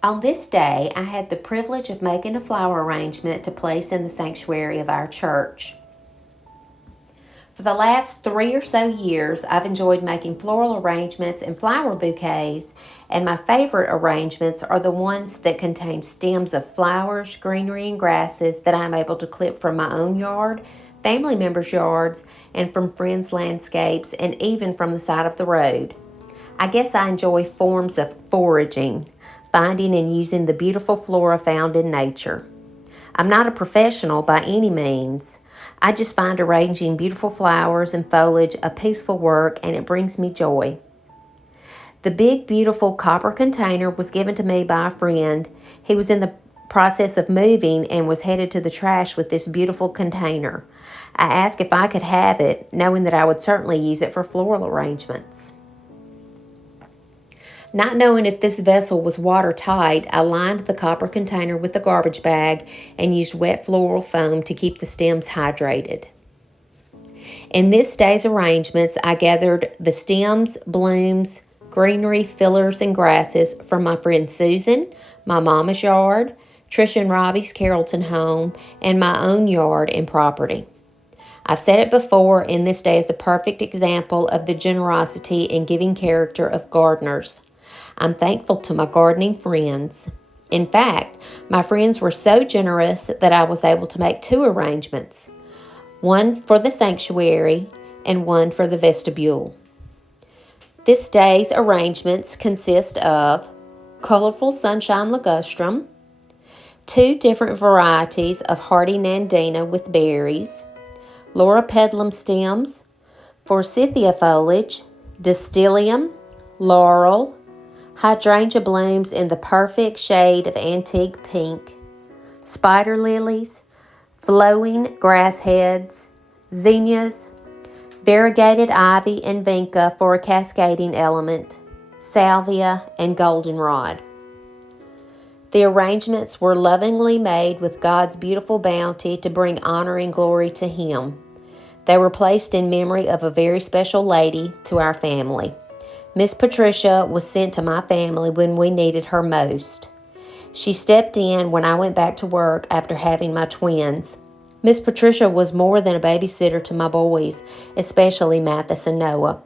On this day, I had the privilege of making a flower arrangement to place in the sanctuary of our church. For the last 3 or so years, I've enjoyed making floral arrangements and flower bouquets, and my favorite arrangements are the ones that contain stems of flowers, greenery, and grasses that I'm able to clip from my own yard, family members' yards, and from friends' landscapes, and even from the side of the road. I guess I enjoy forms of foraging, finding and using the beautiful flora found in nature. I'm not a professional by any means. I just find arranging beautiful flowers and foliage a peaceful work, and it brings me joy. The big, beautiful copper container was given to me by a friend. He was in the process of moving and was headed to the trash with this beautiful container. I asked if I could have it, knowing that I would certainly use it for floral arrangements. Not knowing if this vessel was watertight, I lined the copper container with a garbage bag and used wet floral foam to keep the stems hydrated. In this day's arrangements, I gathered the stems, blooms, greenery, fillers, and grasses from my friend Susan, my mama's yard, Tricia and Robbie's Carrollton home, and my own yard and property. I've said it before, and this day is a perfect example of the generosity and giving character of gardeners. I'm thankful to my gardening friends. In fact, my friends were so generous that I was able to make 2 arrangements, one for the sanctuary and one for the vestibule. This day's arrangements consist of colorful sunshine ligustrum, 2 different varieties of hardy nandina with berries, Laura pedlum stems, forsythia foliage, distilium, laurel, hydrangea blooms in the perfect shade of antique pink, spider lilies, flowing grass heads, zinnias, variegated ivy and vinca for a cascading element, salvia, and goldenrod. The arrangements were lovingly made with God's beautiful bounty to bring honor and glory to Him. They were placed in memory of a very special lady to our family. Miss Patricia was sent to my family when we needed her most. She stepped in when I went back to work after having my twins. Miss Patricia was more than a babysitter to my boys, especially Mathis and Noah.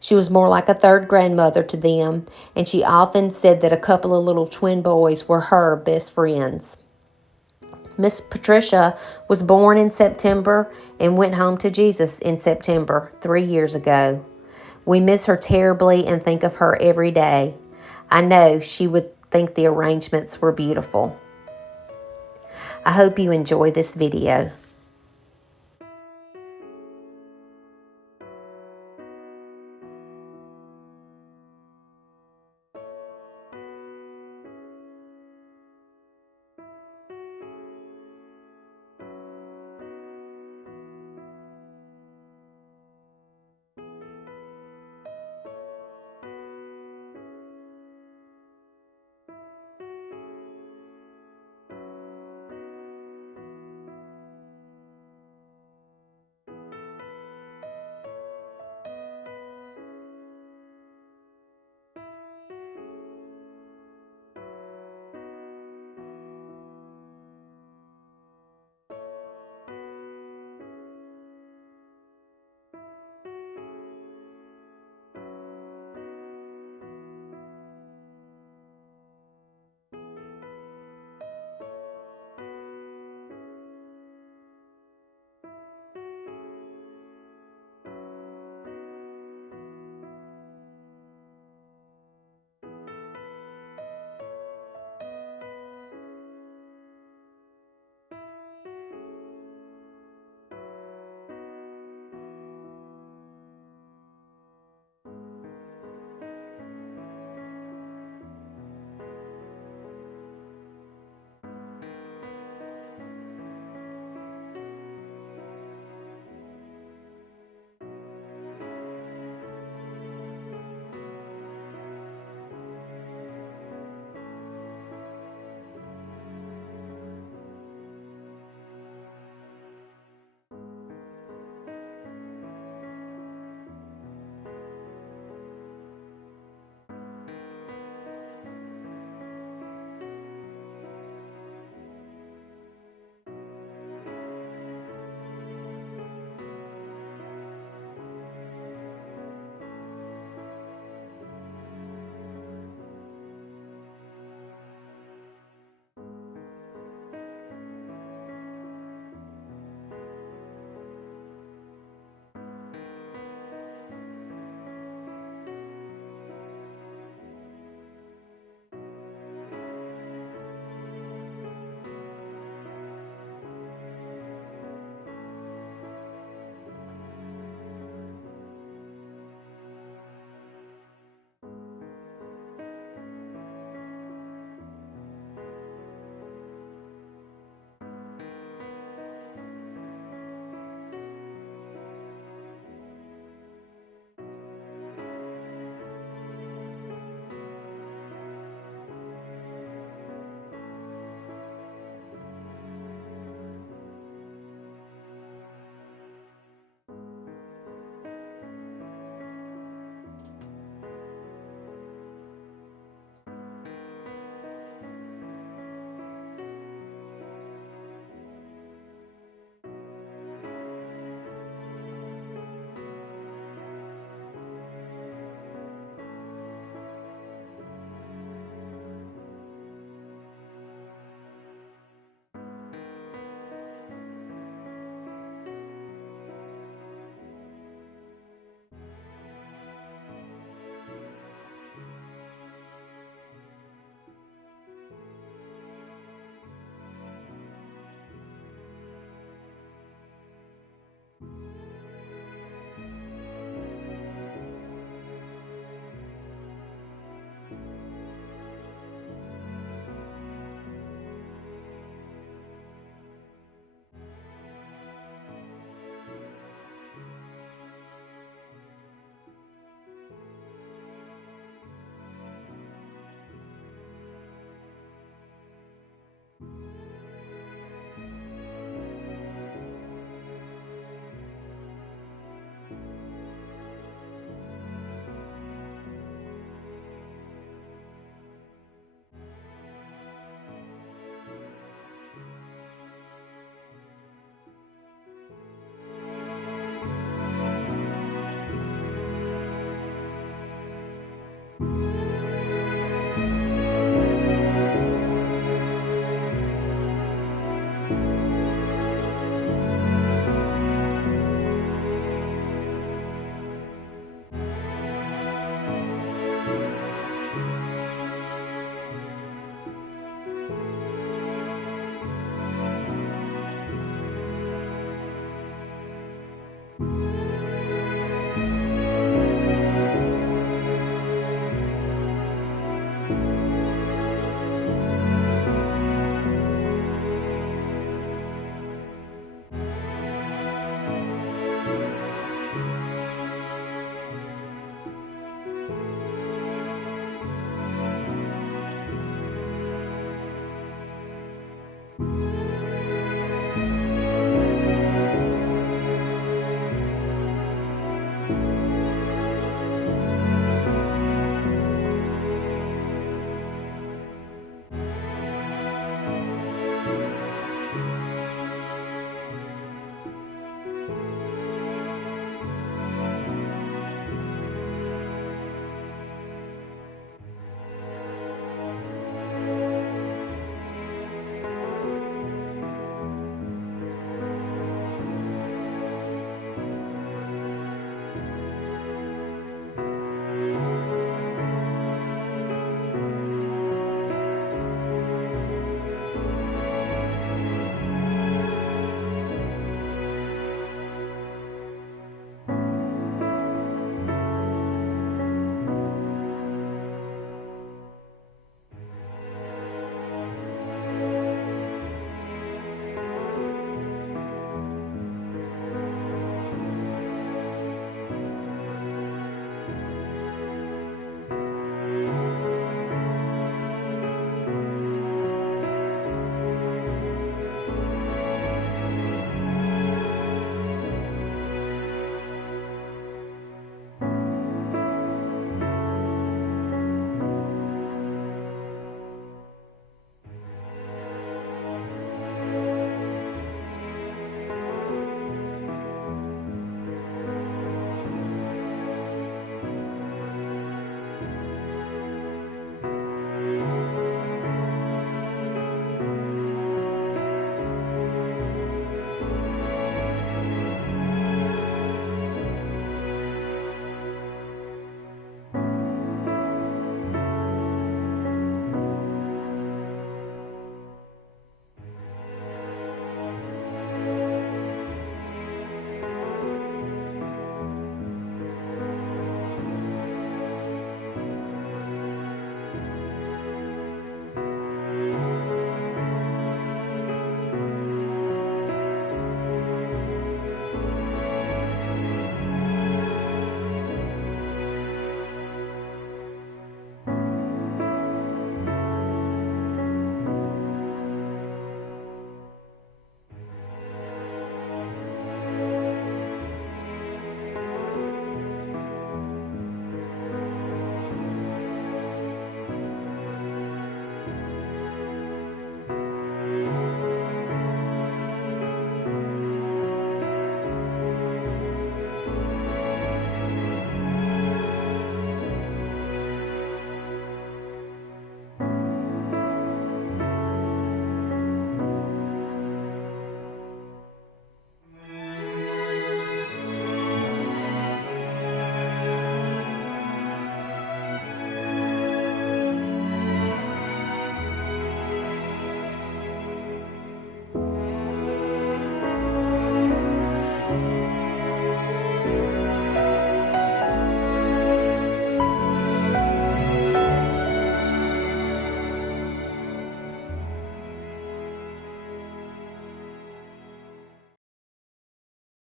She was more like a third grandmother to them, and she often said that a couple of little twin boys were her best friends. Miss Patricia was born in September and went home to Jesus in September 3 years ago. We miss her terribly and think of her every day. I know she would think the arrangements were beautiful. I hope you enjoy this video.